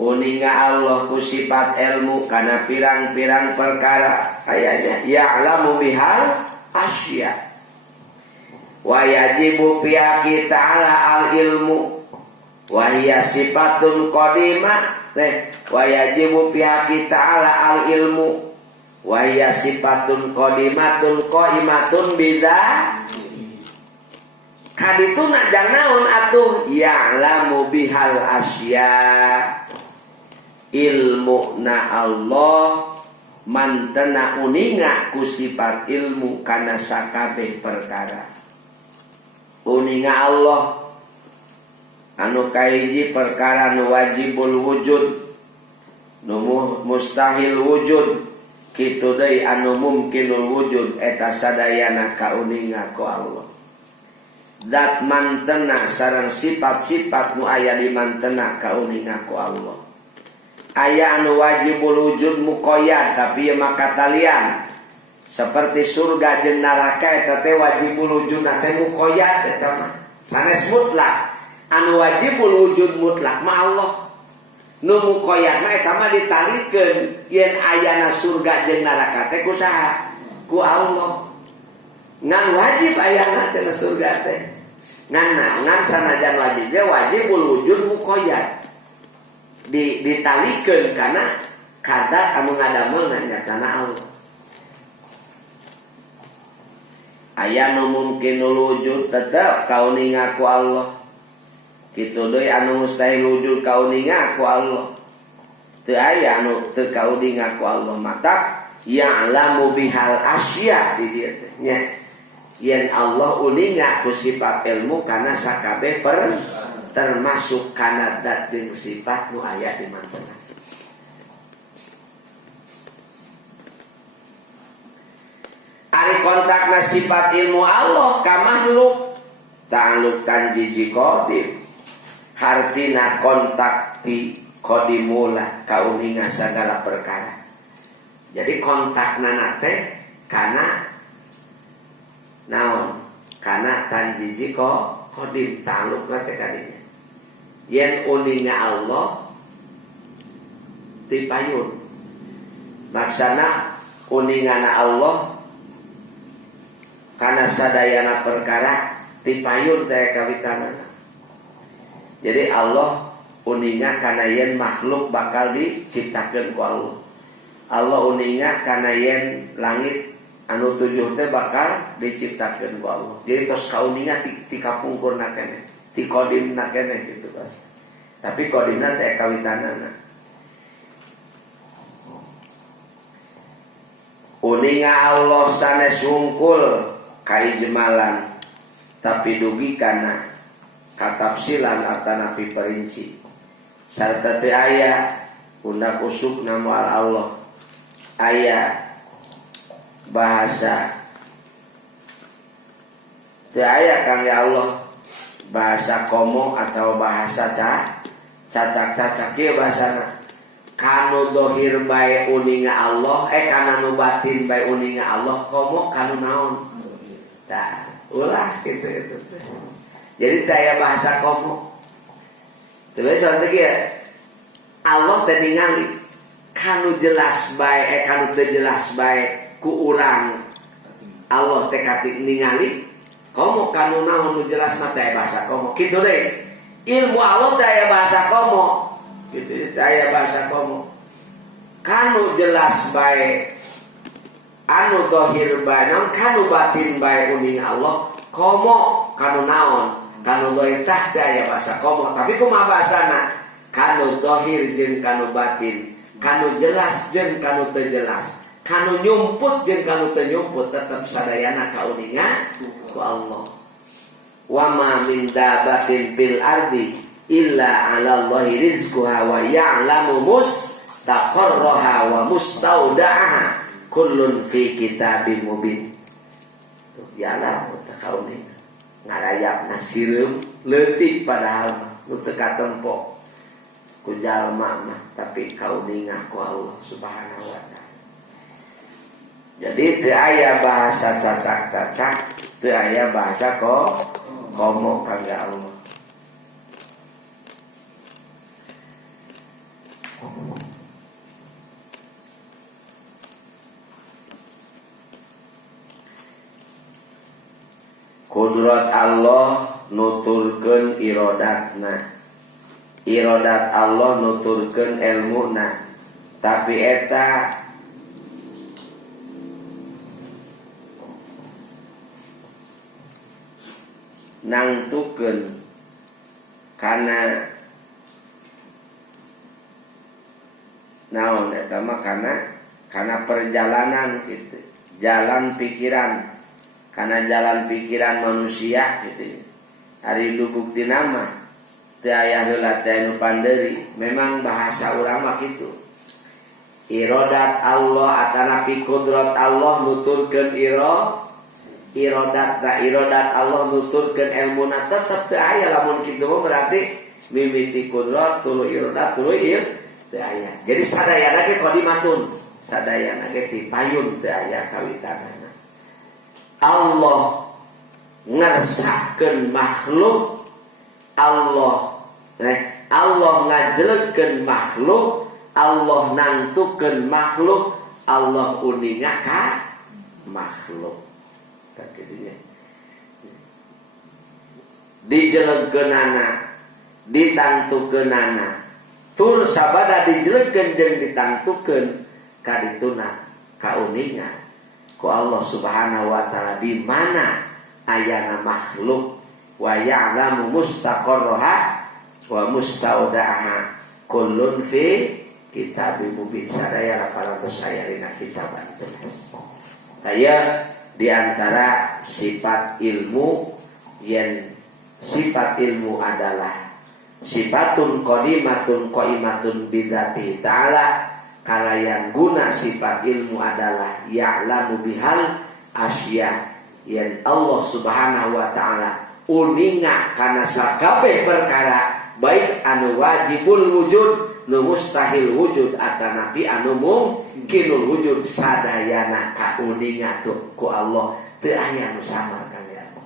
uninga Allah ku sifat ilmu kana pirang-pirang perkara ayanya ya'lamu bihal asya wa yajibu pihaki ta'ala al ilmu wa hiya sifatun qadimah wa yajibu pihaki ta'ala al ilmu wa hiya sifatun qadimatun qaimatun bidah kaditu najang naon atuh ya'lamu bihal asya ilmu na Allah mantena uninga ku sifat ilmu kana sakabeh perkara uninga Allah anu kahiji perkara nu wajibul wujud nu mustahil wujud kitu deui anu mungkinul wujud eta sadayana kauninga ku Allah dat mantena sareng sifat-sifat nu aya di mantena kauninga ku Allah aya anu wajibul wujud muqayyad tapi maka talian seperti surga jeung neraka eta teh wajibul wujudna teh muqayyad eta mah sanes mutlak anu wajibul wujud mutlak mah Allah nu muqayyad mah eta mah ditalikeun yen ayana surga jeung neraka teh ku saha ku Allah ngan wajib ayana cenah surga teh ngan sanajan wajib ge wajibul wujud muqayyad ditalikeun kana kadar anu ngadameungan nyatana Allah aya nu mungkinul wujud tetep kauninga ku Allah kitu deui anu mustahil wujud kauninga ku Allah teu aya anu teu kauninga ku Allah mata ya'lamu bihal asya di dieu teh nya yen Allah uninga ku sifat ilmu kana sakabeh termasuk kana dat jeung sifat nu aya di mantena ari kontakna sifat ilmu Allah ka makhluk ta'alluqan jiji qadim hartina kontak ti qadimula kauninga sagala perkara jadi kontakna nate kana naon kana tanjiji qadim ta'alluq teh kadinya yen uninga Allah tipayun maksana uningana Allah kana sadayana perkara tipayun teh kawitanana jadi Allah uninga kana yen makhluk bakal diciptakeun ku Allah Allah uninga kana yen langit anu tujuh teh bakal diciptakeun ku Allah jadi tos kauninga ti kapungkurna keneh ti qadimna keneh gitu bos tapi qadimna teh kawitanana uninga Allah sanes wungkul kaijmalan tapi dugi kana katafsilan atanapi perinci sarta teu aya undak usupna moal Allah aya bahasa teu aya kang ya Allah bahasa komo atau bahasa cacak-cacak ieu bahasana kanu dohir bae uninga Allah kana nu batin bae uninga Allah komo kanu naon tah ulah gitu itu jadi saya bahasa komo terus sontek ya Allah teh ningali kanu jelas bae kanu teu jelas bae ku urang Allah teh kati ningali komo kanu naon nu jelas mah teh bahasa komo kitu deui ilmu Allah teh bahasa komo kitu teh bahasa komo kanu jelas bae anu dohir bae naon kanu batin bae uning Allah komo kanu naon kanu dohir tah teh bahasa komo tapi kumaha bahasana kanu dohir jeung kanu batin kanu jelas jeung kanu teu jelas kanu nyumput jeung kanu teu nyumput tetep sadayana kauninga ku Allah wa ma min dabatin fil ardi illa 'ala Allahi rizquha wa ya'lamu mustaqarraha wa mustaudaha kullun fi kitabim mubin tuh ya'lamu takauninga ngarayapna sireum leutik padahal nu teu katempo ku jalma mah tapi kauninga ku Allah subhanahu wa ta'ala jadi teu aya bahasa cacak-cacak teu aya bahasa komo kangge Allah Kudrat Allah nuturkeun irodatna. Irodat Allah nuturkeun ilmuna. Tapi eta nangtukeun kana naon eta mah kana perjalanan gitu. Jalan pikiran, karena jalan pikiran manusia gitu. Hari itu bukti nama teu aya heula teh anu panderi. Memang bahasa urang mah kitu. Irodat Allah atanapi kudrat Allah nuturkeun irodat Allah nuturkeun ilmuna tetep teu aya. Lamun kitu mah berarti mimiti kudrat tuluy irodat tuluy teu aya. Jadi sadayana ge qadimatun, sadayana ge dipayun teu aya kawitanana. Allah ngersahkeun makhluk, Allah ngajelekeun makhluk, Allah nangtukeun makhluk, Allah uninga ka makhluk. Tak kitu. Dijelekeunana, ditangtukeunana, tur sabada dijelekeun jeung ditangtukeun ka dituna kauningan ku Allah Subhanahu wa taala di mana ayana makhluk wa ya'lamu mustaqarraha wa mustaudaha kullun fi kitabim mubin. Sadaya 800 aya dina kitab jelas. Aya di antara sifat ilmu yang sifat ilmu adalah sifatun qadimatun qaimatun bidzati ta'ala. Kala yang guna sifat ilmu adalah ya'lamu bihal asya, yang Allah Subhanahu wa taala uninga kana sakabeh perkara, baik anu wajibul wujud nu mustahil wujud atanapi anu mungkinul wujud, sadayana kauninga ku Allah teu aya nu samar kalian.